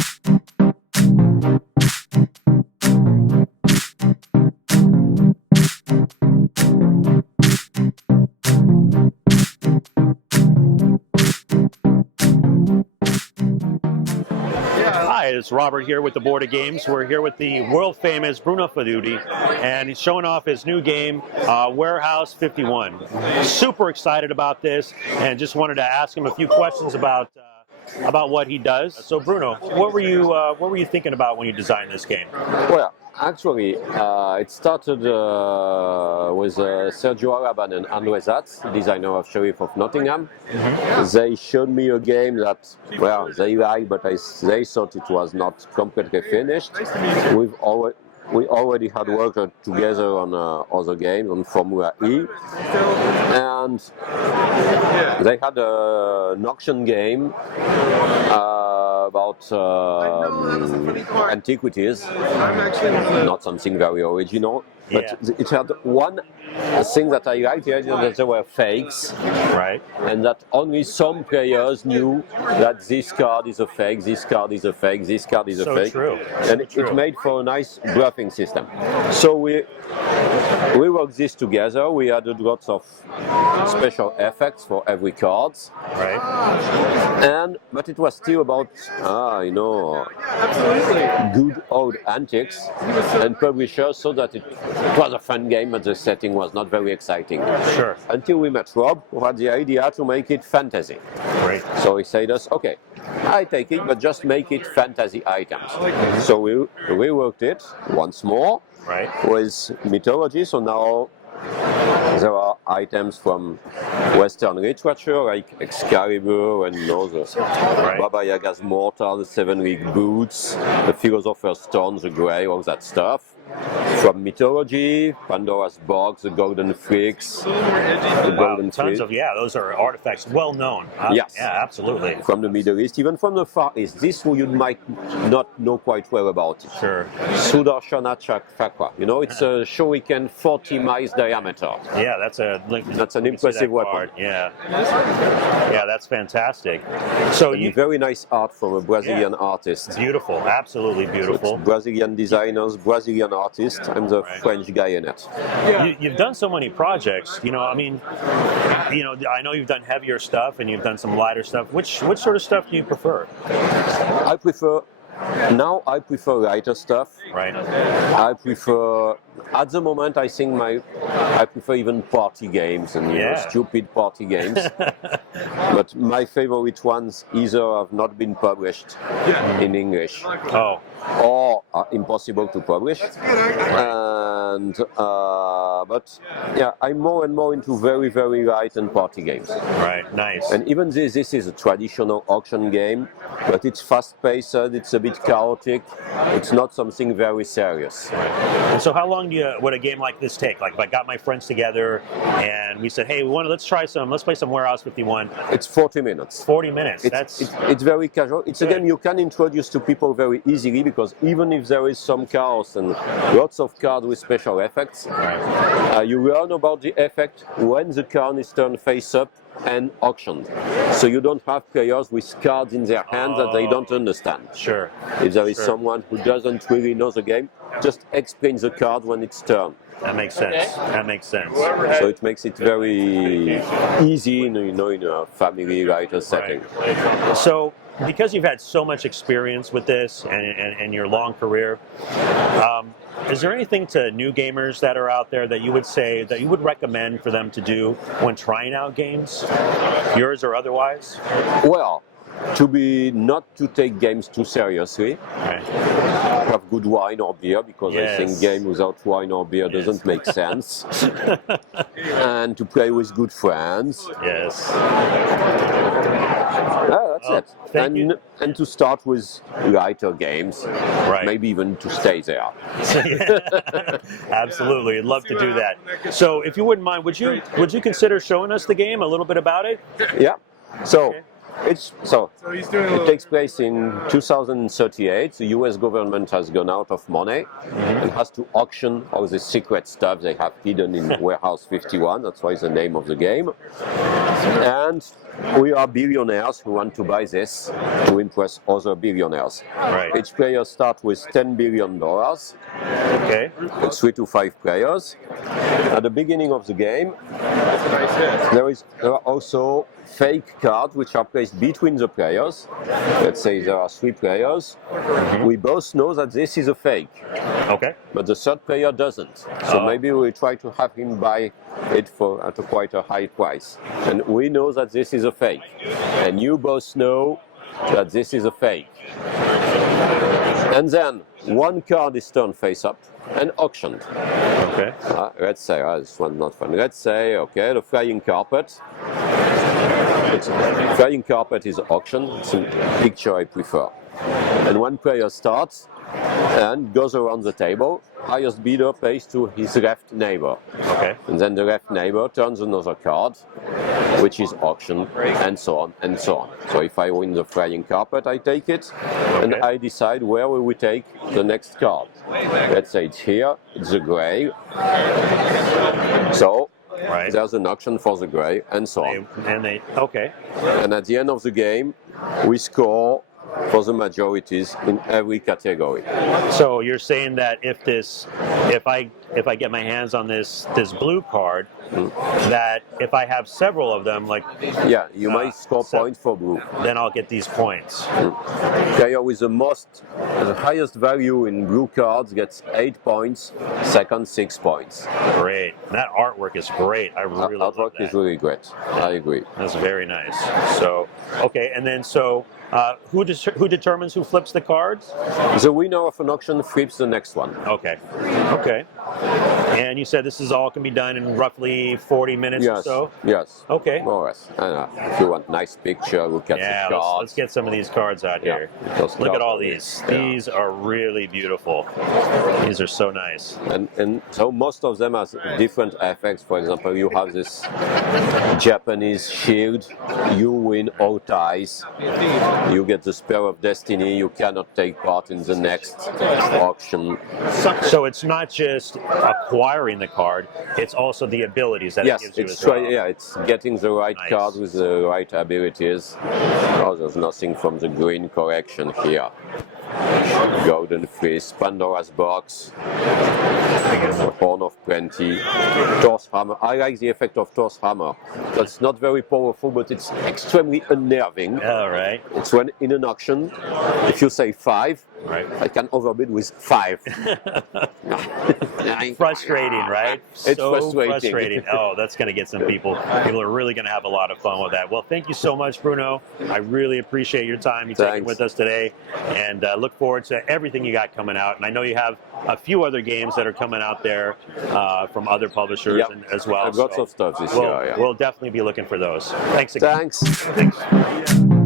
Hi, it's Robert here with the Board of Games. We're here with the world famous Bruno Faidutti, and he's showing off his new game, Warehouse51. Super excited about this, and just wanted to ask him a few questions about what he does. So, Bruno, what were you thinking about when you designed this game? Well, actually, it started with Sergio Araban and André Zatz, designer of Sheriff of Nottingham. They showed me a game that, well, they liked, but they thought it was not completely finished. We already had worked together on other games, on Formula E, and they had an auction game about antiquities, not something very original, but it had one thing that I liked, the idea that there were fakes, right? And that only some players knew that this card is a fake, this card is a fake, this card is a fake. True. And it made for a nice bluffing system. So we worked this together. We added lots of special effects for every card. Right. But it was still about, good old antics, and publishers saw that it was a fun game, but the setting was not very exciting. Sure. Until we met Rob, who had the idea to make it fantasy. Great. So he said to us, okay, I take it, but just make it fantasy items. So we reworked it once more, right, with mythology. So now there are items from Western literature like Excalibur and others. Right. Baba Yaga's mortar, the seven-league boots, the Philosopher's Stone, the Grey, all that stuff. From mythology, Pandora's box, the golden fleece, the golden tons fleece. of those are artifacts well known. Yes. Yeah, absolutely. From the Middle East, even from the Far East. This you might not know quite well about it. Sure. Sudarshana Chakra. You know, it's a shuriken 40 miles diameter. Yeah, that's an impressive weapon. Card. Yeah. Yeah, that's fantastic. So very nice art from a Brazilian artist. Beautiful, absolutely beautiful. It's Brazilian designers, Brazilian artist. I'm the French guy in it. You've done so many projects. I know you've done heavier stuff and you've done some lighter stuff. Which sort of stuff do you prefer? I prefer lighter stuff. Right. I prefer, at the moment, I think I prefer even party games and stupid party games. But my favorite ones either have not been published in English or are impossible to publish. I'm more and more into very, very light and party games. Right, nice. And even this is a traditional auction game, but it's fast-paced, it's a bit chaotic, it's not something very serious. Right. And so how long would a game like this take? Like if I got my friends together and we said, hey, let's play some Warehouse 51. It's 40 minutes. 40 minutes. It's very casual. It's a game you can introduce to people very easily, because even if there is some chaos and lots of cards with special effects, you learn about the effect when the card is turned face up and auctioned. So you don't have players with cards in their hands that they don't understand. Sure. If there is someone who doesn't really know the game, just explain the card when it's turned. That makes sense. That makes sense. So it makes it very easy, in a family lighter setting. Right. So, because you've had so much experience with this and your long career, is there anything to new gamers that are out there that you would say that you would recommend for them to do when trying out games, yours or otherwise? Well, not to take games too seriously. Right. Have good wine or beer, because I think game without wine or beer doesn't make sense. And to play with good friends. Yes. That's it. And to start with lighter games, maybe even to stay there. Absolutely, I'd love to do that. So, if you wouldn't mind, would you consider showing us the game, a little bit about it? Yeah. So, It takes place in 2038. The US government has gone out of money and has to auction all the secret stuff they have hidden in Warehouse51. That's why the name of the game. And we are billionaires who want to buy this to impress other billionaires. Right. Each player starts with $10 billion. Okay. It's 3 to 5 players. At the beginning of the game, there are also fake cards which are placed between the players. Let's say there are 3 players. We both know that this is a fake. Okay. But the third player doesn't. So maybe we try to have him buy it at quite a high price. And we know that this is a fake. And you both know that this is a fake. And then one card is turned face up and auctioned. Okay. Let's say, this one's not fun. Let's say, okay, the flying carpet. Flying carpet is auctioned. It's a picture I prefer. And one player starts and goes around the table. Highest bidder pays to his left neighbor. Okay. And then the left neighbor turns another card, which is auctioned, and so on and so on. So if I win the flying carpet, I take it, and I decide where will we take the next card. Let's say it's here, it's the gray. So there's an auction for the gray, and so on. And at the end of the game, we score for the majorities in every category. So you're saying that if I get my hands on this blue card, that if I have several of them, like you might score points for blue. Then I'll get these points. Player with the highest value in blue cards gets 8 points. Second 6 points. Great. That artwork is great. I really love that. Artwork is really great. I agree. That's very nice. So and then who determines who flips the cards? The winner of an auction flips the next one. Okay. And you said this is all can be done in roughly 40 minutes or so? Yes. Okay. More or less. If you want a nice picture, look at the cards. Let's get some of these cards out here. Look at all these. These are really beautiful. These are so nice. And so most of them have different effects. For example, you have this Japanese shield. You win all ties. You get the Spear of Destiny. You cannot take part in the next auction. So it's not just acquiring the card, it's also the abilities that it gives you as well. It's getting the right card with the right abilities. Oh, there's nothing from the green collection here. Golden Fleece, Pandora's Box, Horn of Plenty, Thor's Hammer. I like the effect of Thor's Hammer. That's not very powerful, but it's extremely unnerving. All right. It's when in an auction, if you say 5, I can overbid with 5. Frustrating, right? It's so frustrating. Oh, that's going to get some people. People are really going to have a lot of fun with that. Well, thank you so much, Bruno. I really appreciate your time you taking with us today, and look forward to everything you got coming out. And I know you have a few other games that are coming out there from other publishers as well. I've got lots of stuff this year. We'll definitely be looking for those. Thanks again. Thanks.